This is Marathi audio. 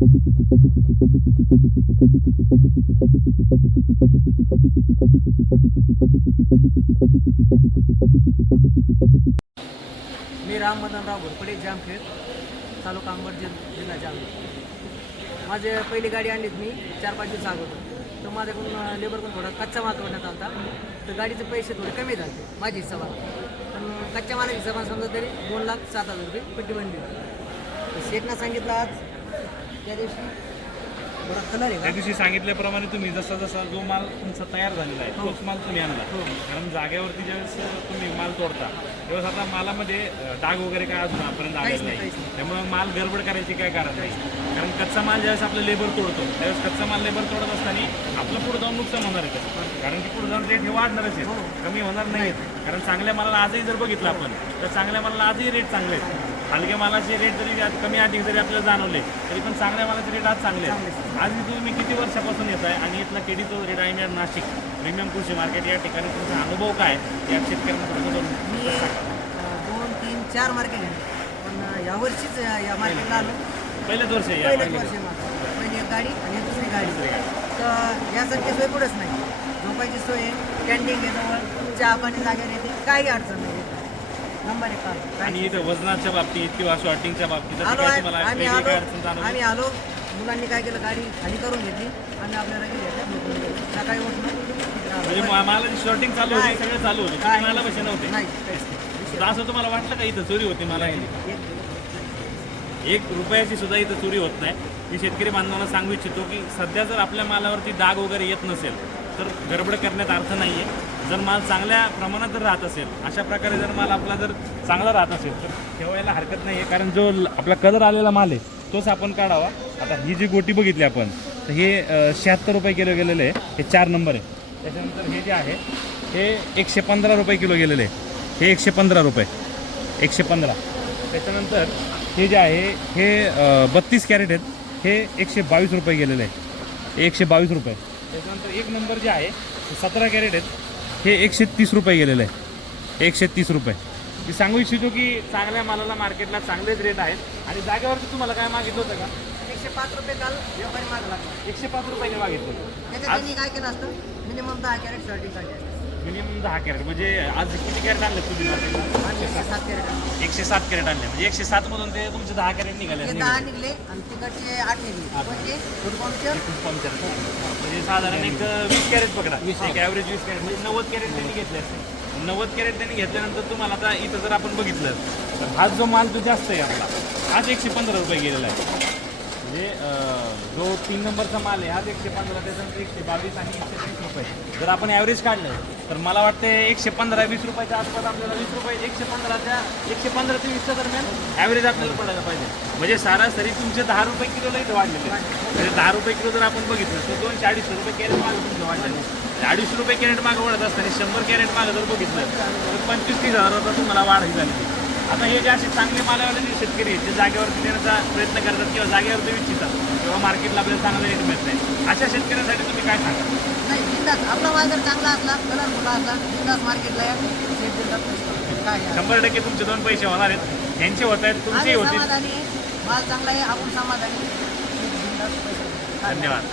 मी राम मदनराव घोरपडे जामखेड तालुका अंबड जिल्हा जामखेड माझे पहिली गाडी आणलीत मी चार पाच दिवस अगोदर. तर माझ्याकडून लेबर पण थोडा कच्चा माल तोडण्यात आला तर गाडीचे पैसे थोडे कमी झाले माझ्या हिशोबाने. पण कच्च्या मालाच्या हिशोबाने समजा तरी दोन लाख सात हजार रुपये पट्टी बनली होती तर सांगितलं आज त्या दिवशी थोडा कलर आहे त्या का? दिवशी सांगितल्याप्रमाणे तुम्ही जसा जसा जो माल तुमचा तयार झालेला आहे तोच माल तुम्ही आणला हो. कारण जागेवरती ज्यावेळेस तुम्ही माल तोडता त्यावेळेस आता मालामध्ये अं, डाग वगैरे काय अजून आपर्यंत काहीच आलेलं नाही, नाही काहीच नाही. त्यामुळे माल गडबड करायची काय कारण नाही कारण कच्चा माल ज्यावेळेस आपलं लेबर तोडतो त्यावेळेस कच्चा माल लेबर तोडत असताना आपलं पुढे जाऊन नुकसान होणार आहे त्याचं. कारण की पुढे जाऊन रेट हे वाढणारच हो. आहे कमी होणार नाही कारण चांगल्या मालाला आजही जर बघितलं आपण तर चांगल्या मालाला आजही रेट चांगले आहेत हलक्या मालाचे रेट जरी कमी अधिक जरी आपल्याला जाणवले तरी पण चांगल्या मालाचे रेट आज चांगले आहेत. आज मी तुम्ही किती वर्षापासून येत आहे आणि इथला केडीचं रेट आहे नाशिक. प्रीमियम कृषी मार्केट या ठिकाणी तुमचा अनुभव काय या शेतकऱ्यांना थोडं मी दोन तीन चार मार्केट पण यावर्षीच या मार्केटला आलो. पहिलेच वर्ष आहे या मार्केटचं. वर्ष पहिली एक गाडी आणि दुसरी गाडी. तर यासारखी सोय कुठंच नाही. झोपायची सोय आहे. कॅन्टीन आहे जवळ. चहा पाणी जागेवर येते. काही अडचण नाही. नंबर एक आणि इथं वजनाच्या बाबतीत किंवा शॉर्टिंगच्या बाबतीत असं आलो काय आहे तुम्हाला आम्ही वेगळी आलो काय अडचण जाणवली? आम्ही आलो. मुलांनी काय केलं? गाडी खाली करून घेतली. आणि आपल्याला गेली आता झोपून गेलो. सकाळी म्हणजे उठलो मा- मालाची शॉर्टिंग चालू होती. सगळं चालू होते. काय? माला पैसे नव्हते. नाही. काहीच नाही. तर असं तुम्हाला वाटलं का इथं चोरी होती मला? एक- एक रुपयाची सुद्धा इथं चोरी होत नाही. मी शेतकरी बांधवांना सांगू इच्छितो की सध्या जर आपल्या मालावरती डाग वगैरे येत नसेल तर गडबड करण्यात अर्थ नाही आहे जर माल चांगल्या प्रमाणात जर राहत असेल अशा प्रकारे जर माल आपला जर चांगला राहत असेल तर ठेवायला हरकत नाही आहे कारण जो ल- आपला कलर आलेला माल आहे तोच आपण काढावा. आता ही जी गोटी बघितली आपण तर हे शहात्तर रुपये किलो गेलेलं आहे. हे चार नंबर आहे. त्याच्यानंतर हे जे आहे हे एकशे पंधरा रुपये किलो गेलेले आहे. हे एकशे पंधरा रुपये. एकशे पंधरा. त्याच्यानंतर हे जे आहे हे बत्तीस कॅरेट आहेत. हे एकशे बावीस रुपये गेलेले आहे. एकशे बावीस रुपये. त्याच्यानंतर एक नंबर जे आहे सतरा कॅरेट आहेत. हे एकशे तीस रुपये गेलेलं आहे. एकशे तीस रुपये. मी सांगू इच्छितो की चांगल्या मालाला मार्केटला चांगलेच रेट आहेत. आणि जागेवरती तुम्हाला काय मागितलं होतं का? एकशे पाच रुपये काल व्यापारी माग लागला एकशे पाच रुपयाने मागितलं काय केलं असतं? मिनिमम दहा कॅरेट काढली मिनिमम दहा कॅरेट. म्हणजे आज किती कॅरेट आणले तुम्ही? आणि एकशे सात कॅरेट आणले. एकशे सात कॅरेट आणले. म्हणजे एकशे सात मधून ते तुमचे दहा कॅरेट निघाले हे दहा निघले. आणि तिकडचे आठ निघले. म्हणजे पंक्चर म्हणजे साधारण एक वीस कॅरेट पकडा. एक ॲव्हरेज वीस कॅरेट. म्हणजे नव्वद कॅरेट त्यांनी घेतले असते नव्वद कॅरेट त्यांनी घेतल्यानंतर तुम्हाला आता इथं जर आपण बघितलं तर हा जो माल जो जास्त आहे आपला हाच एकशे पंधरा रुपये गेलेला आहे. म्हणजे जो तीन नंबरचा माल आहे हाच एकशे पंधरा त्याच्यानंतर म्हणजे एकशे बावीस आणि एकशे तीस रुपये. जर आपण ॲव्हरेज काढलं तर मला वाटतं एकशे पंधरा वीस रुपयाच्या आसपास आपल्याला वीस रुपये एकशे पंधराच्या एकशे पंधरा ते वीसच्या दरम्यान ॲव्हरेज आपल्याला पडायला पाहिजे. म्हणजे सरासरी तुमचे दहा रुपये किलोला इथं वाढलेले म्हणजे दहा रुपये किलो जर आपण बघितलं तर दोनशे अडीचशे रुपये कॅरेट मागं तुमचं वाढलेलं म्हणजे अडीचशे रुपये कॅरेट मागं वाढत असताना शंभर कॅरेट मागं जर बघितलं तर पंचवीस तीस हजाराचा तुम्हाला वाढ ही झाली आता हे जे असे चांगले मालावाले शेतकरी जे जागेवरती देण्याचा प्रयत्न करतात किंवा जागेवरती इच्छितात किंवा मार्केटला आपल्याला चांगलं रेट मिळत नाही अशा शेतकऱ्यांसाठी तुम्ही काय सांगा नाही बिंदास आपला माल जर चांगला असला कलरफुल असला बिंदास मार्केटला या. काय? शंभर टक्के तुमचे दोन पैसे होणार आहेत यांचे होत आहेत तुमचेही समाधानी आहे. माल चांगला आहे आपण समाधानी? धन्यवाद